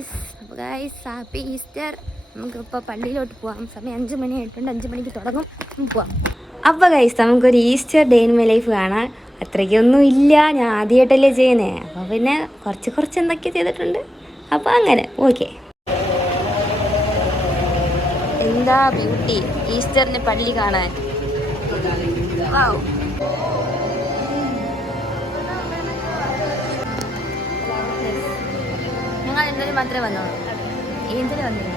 Guys. അപ്പോൾ guys happy Easter. നമുക്കിപ്പോൾ പള്ളിയിലോട്ട് പോകാം. സമയം 5 മണി ആയിട്ടുണ്ട്. 5 മണിക്ക് തുടങ്ങും. പോവാം. അപ്പോൾ ഗൈസ് നമുക്കൊരു Easter day in my life കാണാൻ. അത്രയ്ക്കൊന്നും ഇല്ല, ഞാൻ ആദ്യമായിട്ടല്ലേ ചെയ്യുന്നത്. അപ്പോൾ പിന്നെ കുറച്ച് എന്തൊക്കെ ചെയ്തിട്ടുണ്ട്. അപ്പോൾ അങ്ങനെ ഓക്കെ. എന്താ ബ്യൂട്ടി ഈസ്റ്ററിന് പള്ളി കാണാൻ. വൗ. ഞങ്ങൾ എന്തായാലും മാത്രമേ വന്നോളൂ, എന്തിനും വന്നില്ല.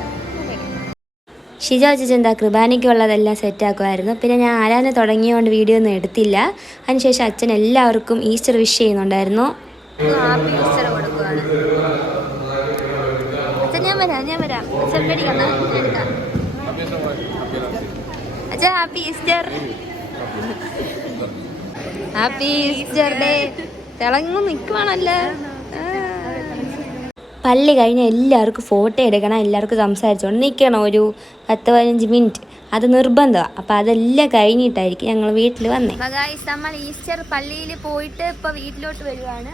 ഷിജ ചേച്ചി എന്താ കുർബാനയ്ക്കുള്ളതെല്ലാം സെറ്റാക്കുമായിരുന്നു. പിന്നെ ഞാൻ ആരാധന തുടങ്ങിയതുകൊണ്ട് വീഡിയോ ഒന്നും എടുത്തില്ല. അതിനുശേഷം അച്ഛൻ എല്ലാവർക്കും ഈസ്റ്റർ വിഷ് ചെയ്യുന്നുണ്ടായിരുന്നു. ഹാപ്പി ഈസ്റ്റർ കൊടുക്കുകയാണ്. അച്ഛൻ ഞാൻ വരാം അച്ഛൻ പേടിക്കണം, എടുക്കാം. അച്ഛൻ happy Easter. Happy Easter day. തിളങ്ങും നിൽക്കുവാണല്ലോ. പള്ളി കഴിഞ്ഞാൽ എല്ലാവർക്കും ഫോട്ടോ എടുക്കണം, എല്ലാവർക്കും സംസാരിച്ചുകൊണ്ട് നിൽക്കണം ഒരു 10-15 മിനിറ്റ്. അത് നിർബന്ധമാണ്. അപ്പോൾ അതെല്ലാം കഴിഞ്ഞിട്ടായിരിക്കും ഞങ്ങൾ വീട്ടിൽ വന്നേ. നമ്മൾ ഈസ്റ്റർ പള്ളിയിൽ പോയിട്ട് ഇപ്പോൾ വീട്ടിലോട്ട് വരുവാണ്.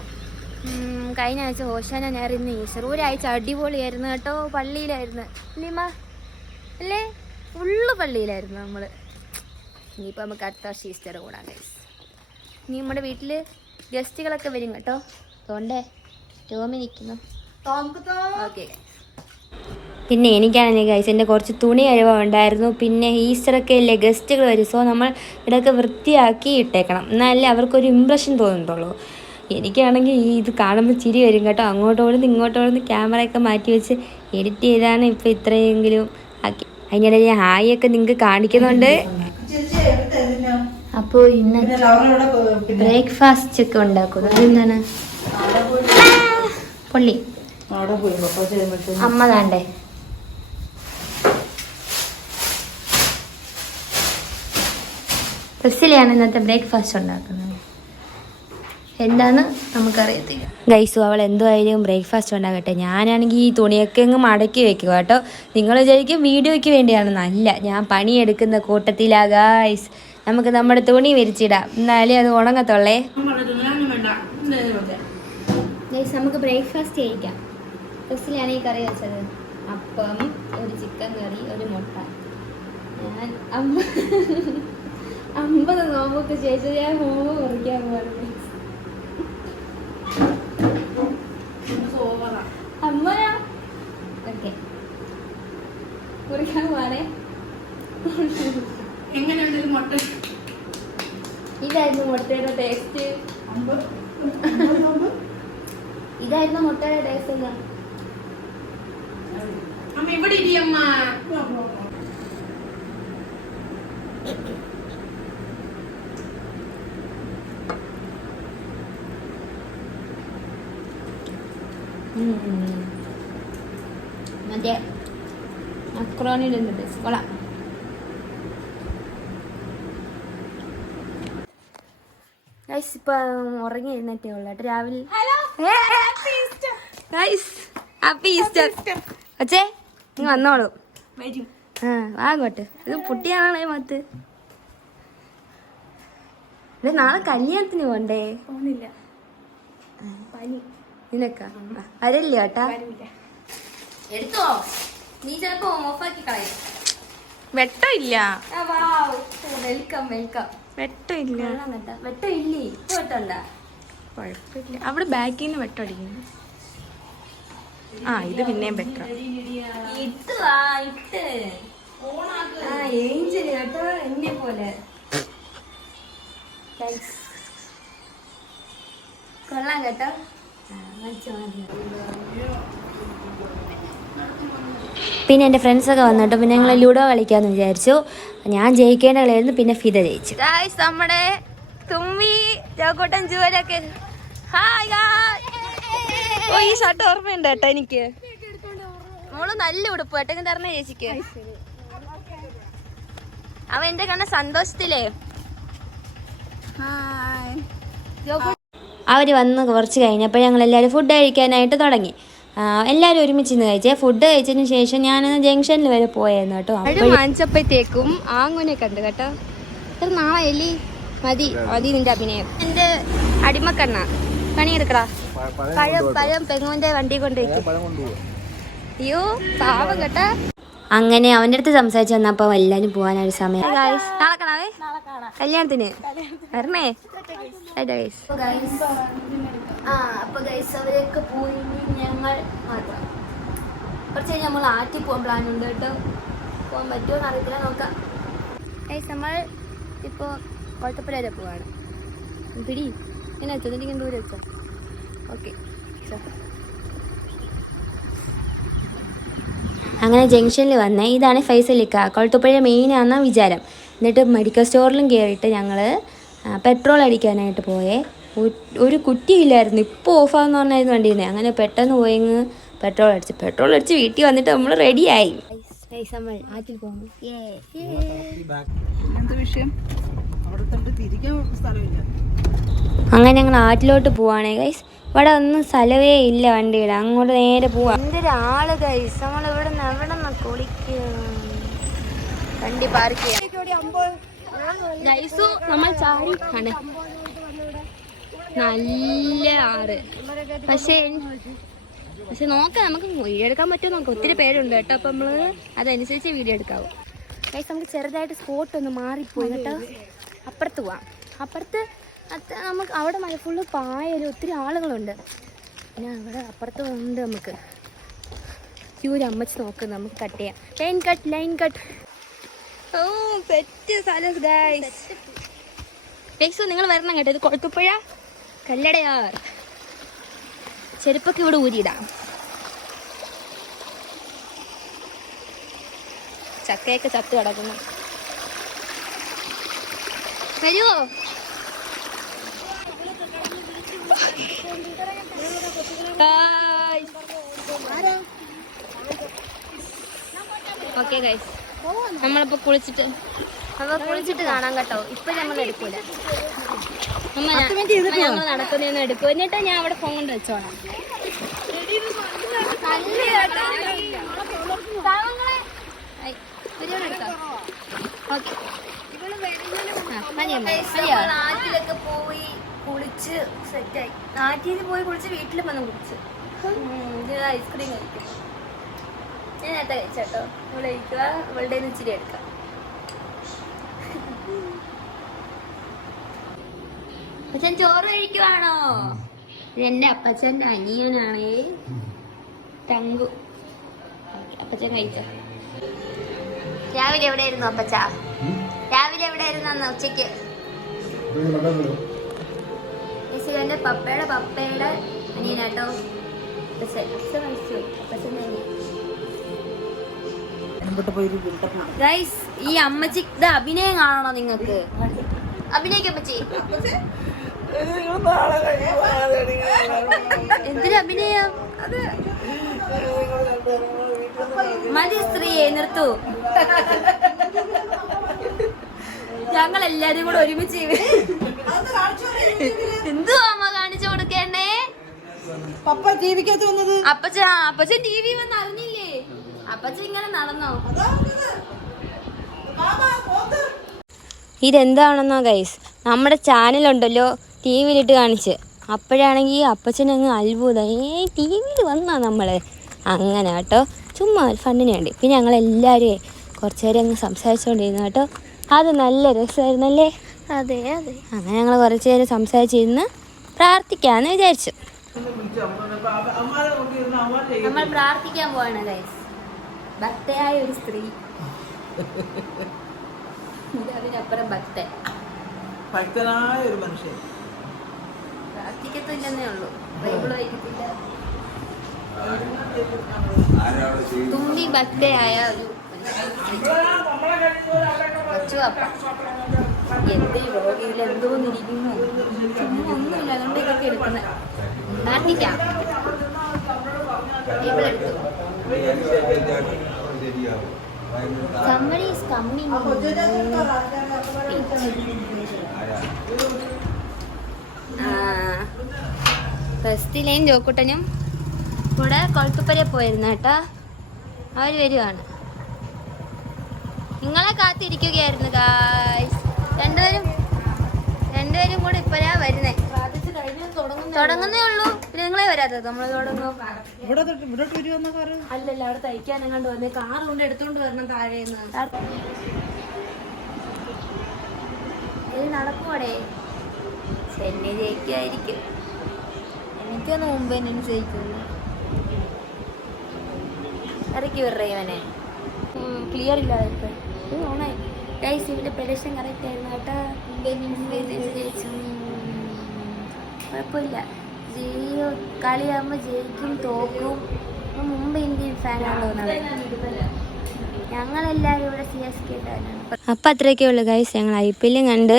കഴിഞ്ഞ ആഴ്ച ഹോശാന ഞായർ, ഇന്ന് ഈസ്റ്റർ. ഒരാഴ്ച അടിപൊളിയായിരുന്നു കേട്ടോ. പള്ളിയിലായിരുന്നു ലിമ അല്ലേ, ഫുള്ള് പള്ളിയിലായിരുന്നു നമ്മൾ. ഇനിയിപ്പോൾ നമുക്ക് അടുത്ത വർഷം ഈസ്റ്റർ കൂടാം ഗൈസ്. ഇനി നമ്മുടെ വീട്ടിൽ ഗസ്റ്റുകളൊക്കെ വരും കേട്ടോ. അതുകൊണ്ടേ ടോമി നിൽക്കുന്നു. ഓക്കെ. പിന്നെ എനിക്കാണെങ്കിൽ ഗൈസ് എൻ്റെ കുറച്ച് തുണി കഴിവുണ്ടായിരുന്നു. പിന്നെ ഈസ്റ്ററൊക്കെ അല്ലേ, ഗസ്റ്റുകൾ വരും. സോ നമ്മൾ ഇവിടെയൊക്കെ വൃത്തിയാക്കി ഇട്ടേക്കണം, എന്നാലേ അവർക്കൊരു ഇമ്പ്രഷൻ തോന്നുന്നുള്ളൂ. എനിക്കാണെങ്കിൽ ഇത് കാണുമ്പോൾ ചിരി വരും കേട്ടോ. ഇങ്ങോട്ടോടുന്ന് ക്യാമറയൊക്കെ മാറ്റി വെച്ച് എഡിറ്റ് ചെയ്താണ് ഇപ്പോൾ ഇത്രയെങ്കിലും ആക്കി. അതിനിടെ ഞാൻ ഹായൊക്കെ നിങ്ങൾക്ക് കാണിക്കുന്നുണ്ട്. അപ്പോൾ ഇന്ന് ബ്രേക്ക്ഫാസ്റ്റ് ഒക്കെ ഉണ്ടാക്കുന്നത് അതെന്താണ്? പൊള്ളി അമ്മ താണ്ടേ. ബസ്സിലാണ് ഇന്നത്തെ ബ്രേക്ക്ഫാസ്റ്റ് ഉണ്ടാക്കുന്നത്. എന്താന്ന് നമുക്കറിയത്തില്ല ഗൈസു. അവൾ എന്തായാലും ബ്രേക്ക്ഫാസ്റ്റ് ഉണ്ടാകട്ടെ. ഞാനാണെങ്കിൽ ഈ തുണിയൊക്കെ അങ്ങ് മടക്കി വെക്കുക കേട്ടോ. നിങ്ങൾ വിചാരിക്കും വീഡിയോയ്ക്ക് വേണ്ടിയാണെന്നല്ല, ഞാൻ പണിയെടുക്കുന്ന കൂട്ടത്തിലാ ഗൈസ്. നമുക്ക് നമ്മുടെ തുണി വിരിച്ചിടാം, എന്നാലേ അത് ഉണങ്ങത്തുള്ളേ ഗൈസ്. നമുക്ക് ബ്രേക്ക്ഫാസ്റ്റ് കഴിക്കാം. ബസ്സിലാണ് ഈ കറി വെച്ചത്. അപ്പം, ഒരു ചിക്കൻ കറി, ഒരു മുട്ട. ഞാൻ 50 നോമ്പൊക്കെ ശേഷം ഞാൻ ഹോമം കുറിക്കാൻ പോകുന്നു. അമ്മയാ ഓക്കെ കുറിക്കാൻ പോവാനേ. ഇതായിരുന്നു മുട്ടയുടെ ടേസ്റ്റ്. ഇതായിരുന്നു മുട്ടയുടെ ടേസ്റ്റ്. എന്താ ഇവിടെ ഇരിയമ്മ. മറ്റേ മക്രോണിയുടെ ടേസ്റ്റ് കൊള്ളാം. ഗൈസ് ഇപ്പം ഉറങ്ങി എഴുന്നേറ്റേ ഉള്ളു കേട്ടോ രാവിലെ. Happy Easter. അച്ഛേ നിങ്ങൾ വന്നോളൂ. വാങ്ങോട്ട്. ഇത് പുട്ടിയാണേ മത്ത്. ഇത് നാളെ കല്യാണത്തിന് പോണ്ടേ? നിനക്കാ വരല്ലേ കേട്ടാ? എടുത്തോ, നീ ചിലപ്പോ ഓഫാക്കി കളയും. വെട്ടം ഇല്ല. Welcome welcome. വെട്ടം ഇല്ല. വെട്ടം ഇല്ലേ? വെട്ടണ്ട, കുഴപ്പമില്ല. അവിടെ ബാക്കിൽ നിന്ന് വെട്ടം അടിക്കുന്നു. ആ ഇത് പിന്നെയും ബെറ്റർ. ഏഞ്ചല് കേട്ടോ, എന്നെ പോലെ. കൊള്ളാം കേട്ടോ. പിന്നെ എൻ്റെ ഫ്രണ്ട്സൊക്കെ വന്നിട്ട് പിന്നെ ഞങ്ങൾ ലൂഡോ കളിക്കാമെന്ന് വിചാരിച്ചു. ഞാൻ ജയിക്കേണ്ട കളിയായിരുന്നു, പിന്നെ ഫിദ ജയിച്ചു. നമ്മുടെ തുമ്പി ജോക്കോട്ടൻ ജുവലൊക്കെ. ഈ ഷർട്ട് ഓർമ്മയുണ്ട് കേട്ടോ എനിക്ക്. മോള് നല്ല ഉടുപ്പ് കേട്ടോ. ഇങ്ങനെ അറിഞ്ഞ ചേച്ചിക്ക് അവൻ എന്റെ കണ്ണ സന്തോഷത്തിലേ. അവർ വന്ന് കുറച്ച് കഴിഞ്ഞപ്പോൾ ഞങ്ങൾ എല്ലാവരും ഫുഡ് കഴിക്കാനായിട്ട് തുടങ്ങി. എല്ലാവരും ഒരുമിച്ച് ഇന്ന് കഴിച്ചേ. ഫുഡ് കഴിച്ചതിന് ശേഷം ഞാൻ ജംഗ്ഷനിൽ വരെ പോയായിരുന്നു കേട്ടോ. വാങ്ങിച്ചപ്പോഴത്തേക്കും ആങ്ങുനെ കണ്ടു കേട്ടോ. ഇത്ര നാളെ എലി മതി നിന്റെ അഭിനയം. എന്റെ അടിമക്കണ്ണ പണിയെടുക്കടാ. പഴം പെങ്ങുവിന്റെ വണ്ടി കൊണ്ട് വെക്കും. അയ്യോ പാവം കേട്ടാ. അങ്ങനെ അവൻ്റെ അടുത്ത് സംസാരിച്ച് വന്നപ്പോൾ എല്ലാവരും പോകാനൊരു സമയം. നാളെ കാണാവേ, കല്യാണത്തിന് വരണേ. അപ്പോൾ ഗൈസ് അവരൊക്കെ പോയി, ഞങ്ങൾ മാത്രം. കുറച്ച് കഴിഞ്ഞ് നമ്മൾ ആറ്റി പോകാൻ പ്ലാൻ ഉണ്ട് കേട്ടോ. പോകാൻ പറ്റുമോ എന്ന് അറിയത്തില്ല, നോക്കാം. ഗൈസ് നമ്മൾ ഇപ്പോൾ കോട്ടപ്പുര വരെ പോവാണ്. പിടി ഇങ്ങനെ വെച്ചോ, എനിക്ക് ദൂരെ വെച്ചോ. ഓക്കെ. അങ്ങനെ ജംഗ്ഷനിൽ വന്നേ. ഇതാണ് ഫൈസലിക്ക, കൊളത്തുപ്പുഴ മെയിനാണെന്നാണ് വിചാരം. എന്നിട്ട് മെഡിക്കൽ സ്റ്റോറിലും കയറിയിട്ട് ഞങ്ങൾ പെട്രോൾ അടിക്കാനായിട്ട് പോയേ. ഒരു കുറ്റിയില്ലായിരുന്നു, ഇപ്പോൾ ഓഫാന്ന് പറഞ്ഞായിരുന്നു വണ്ടിയിരുന്നേ. അങ്ങനെ പെട്ടെന്ന് പോയെങ്ങ് പെട്രോൾ അടിച്ച് വീട്ടിൽ വന്നിട്ട് നമ്മൾ റെഡിയായി. നമ്മൾ ആറ്റിൽ പോകുന്നു. അങ്ങനെ ഞങ്ങൾ ആറ്റിലോട്ട് പോവാണേ ഗൈസ്. ഇവിടെ ഒന്നും സ്ഥലവേ ഇല്ല വണ്ടിയുടെ, അങ്ങോട്ട് നേരെ പോവാ. എന്തൊരാള് ഗൈസ്, നമ്മൾ ഇവിടെ നിന്ന് എവിടെ നിന്ന് കുളിക്കുക, വണ്ടി പാർക്ക് ചെയ്യാം. നമ്മൾ ചാടി ആണ്, നല്ല ആറ്. പക്ഷേ നോക്കാം, നമുക്ക് വീഡിയോ എടുക്കാൻ പറ്റുമോ നോക്കാം. ഒത്തിരി പേരുണ്ട് കേട്ടോ, അപ്പം നമ്മൾ അതനുസരിച്ച് വീഡിയോ എടുക്കാവും. ഗൈസ് നമുക്ക് ചെറുതായിട്ട് സ്പോട്ട് ഒന്ന് മാറിപ്പോയി കേട്ടോ. അപ്പുറത്ത് പോവാം. അപ്പുറത്ത് നമുക്ക് അവിടെ മഴ ഫുള്ള് പായലും ഒത്തിരി ആളുകളുണ്ട്. പിന്നെ അവിടെ അപ്പുറത്ത് ഉണ്ട് നമുക്ക്. ഒരു അമ്മച്ച് നോക്ക്, നമുക്ക് കട്ട് ചെയ്യാം. Line cut. ഓ പെറ്റ് സ്ഥലം ഗൈസ്. നിങ്ങൾ വരണം കേട്ടോ. ഇത് കൊളത്തുപ്പുഴ കല്ലടയാർ. ചെരുപ്പൊക്കെ ഇവിടെ ഊരിയിടാം. ചക്കയൊക്കെ ചത്ത് കിടക്കുന്നു. വരുവോ? ഓക്കെ ഗൈസ്, നമ്മളിപ്പോ കുളിച്ചിട്ട് കാണാം കേട്ടോ. ഇപ്പൊ നമ്മൾ എടുക്കൂല, ഞങ്ങൾ നടക്കുന്നൊന്നും എടുക്കും. എന്നിട്ട് ഞാൻ അവിടെ ഫോൺ കൊണ്ട് വെച്ചോളാം. നാട്ടിലൊക്കെ പോയി കുളിച്ച് സെറ്റായി. നാട്ടിൽ പോയി കുളിച്ച് വീട്ടിൽ വന്ന് കുളിച്ച് ഐസ്ക്രീം കഴിക്കും. ഞാൻ നേരത്തെ കഴിച്ചോ. ഇവിടെ കഴിക്കുക, ഇവളുടെ ഇച്ചിരി എടുക്കാം. അപ്പച്ചൻ ചോറ് കഴിക്കുവാണോ? ഇതെന്റെ അപ്പച്ചന്റെ അനിയനാണേ, തങ്കു. അപ്പച്ചൻ കഴിച്ചോ? രാവിലെ എവിടെയായിരുന്നു അപ്പച്ച? രാവിലെ എവിടെയായിരുന്നു അന്ന് ഉച്ചക്ക്? എന്റെ പപ്പയുടെ അനിയനാട്ടോ അപ്പച്ചന്റെ അനിയൻ. ഗൈസ്, ഈ അമ്മച്ചിക്ക് അഭിനയം കാണണോ നിങ്ങൾക്ക്? അഭിനയിക്കാൻ പറ്റി? എന്തൊരു അഭിനയം! മതി സ്ത്രീയെ, നിർത്തു. ഞങ്ങൾ എല്ലാരും കൂടെ ഒരുമിച്ച് എന്തുവാ അമ്മ കാണിച്ചു കൊടുക്കേണ്ടേ? അപ്പച്ചൻ ടി വി വന്ന് അറിഞ്ഞില്ലേ? അപ്പച്ചൻ ഇങ്ങനെ നടന്നോ? ഇതെന്താണെന്നോ ഗൈസ്, നമ്മുടെ ചാനലുണ്ടല്ലോ ടി വിയിലിട്ട് കാണിച്ച്. അപ്പോഴാണെങ്കിൽ അപ്പച്ചനങ്ങ് അത്ഭുതം, ടി വിയിൽ വന്നാ നമ്മൾ. അങ്ങനെ കേട്ടോ, ചുമ്മാ ഫണ്ടിന് വേണ്ടി. പിന്നെ ഞങ്ങളെല്ലാവരും കുറച്ച് നേരം അങ്ങ് സംസാരിച്ചുകൊണ്ടിരുന്നു കേട്ടോ. അത് നല്ല രസമായിരുന്നല്ലേ? അതെ അതെ. അങ്ങനെ ഞങ്ങൾ കുറച്ച് നേരം സംസാരിച്ചിരുന്ന് പ്രാർത്ഥിക്കാമെന്ന് വിചാരിച്ചു. നമ്മൾ പ്രാർത്ഥിക്കാൻ പോവാണ് ഗൈസ്. ഭക്തയായ ഒരു സ്ത്രീ, അതിനപ്പുറം ഭക്തനായ ഒരു മനുഷ്യൻ. പ്രാർത്ഥിക്കത്തില്ലെന്നേ ഉള്ളൂ, ബൈബിൾ വായിക്കത്തില്ല. തുമ്പി ഭക്തയായ ഒരു എന്ത് രോഗിയിൽ എന്തോന്നിരിക്കുന്നു, ഒന്നുമില്ല. അതുകൊണ്ട് ഇതൊക്കെ എടുക്കുന്നത്. പ്രാർത്ഥിക്കാം. ബൈബിൾ എടുത്തു. Somebody is coming. ഫസ്റ്റിലെയും ജോക്കുട്ടനും കൂടെ കൊളത്തുപ്പുര പോയിരുന്നു കേട്ടോ. അവർ വരുവാണ്. നിങ്ങളെ കാത്തിരിക്കുകയായിരുന്നു ഗായ്സ്. രണ്ടുപേരും കൂടെ ഇപ്പോഴാ വരുന്നേ. പ്രാർത്ഥിച്ച് തുടങ്ങുന്നേ ഉള്ളൂ. പിന്നെ നിങ്ങളെ വരാത്തത് നമ്മൾ തുടങ്ങും. അല്ലല്ല അവിടെ തയ്ക്കാൻ എങ്ങാണ്ട് വന്നേ കാർ കൊണ്ട് എടുത്തോണ്ട് വരണം താഴേന്ന്. ഇത് നടക്കുവാടേ. ചെന്നൈ ജയിക്കുമായിരിക്കും. എനിക്കൊന്ന് മുമ്പ് തന്നെ ജയിക്കുന്നു. ഇറക്കി വിടറേ ഇവനെ. ക്ലിയർ ഇല്ലാതെ ഓണായി. ഗൈസ് ഇതിന്റെ പ്രൊഡക്ഷൻ കറക്റ്റ് ആയിരുന്നു കേട്ടോ. കുഴപ്പമില്ല. കളിയാകുമ്പോൾ ജയിക്കും തോക്കും. മുമ്പ് ഇന്ത്യൻ ഫാനാണ് തോന്നുന്നത്. ഞങ്ങളെല്ലാവരും ഇവിടെ CSK ഫാനാണ്. അപ്പം അത്രയൊക്കെ ഉള്ളു ഗൈസ്. ഞങ്ങൾ IPL കണ്ട്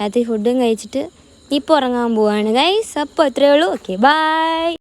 രാത്രി ഫുഡും കഴിച്ചിട്ട് ഇപ്പോൾ ഉറങ്ങാൻ പോവാണ് ഗൈസ്. അപ്പോൾ അത്രയേ ഉള്ളൂ. Okay bye.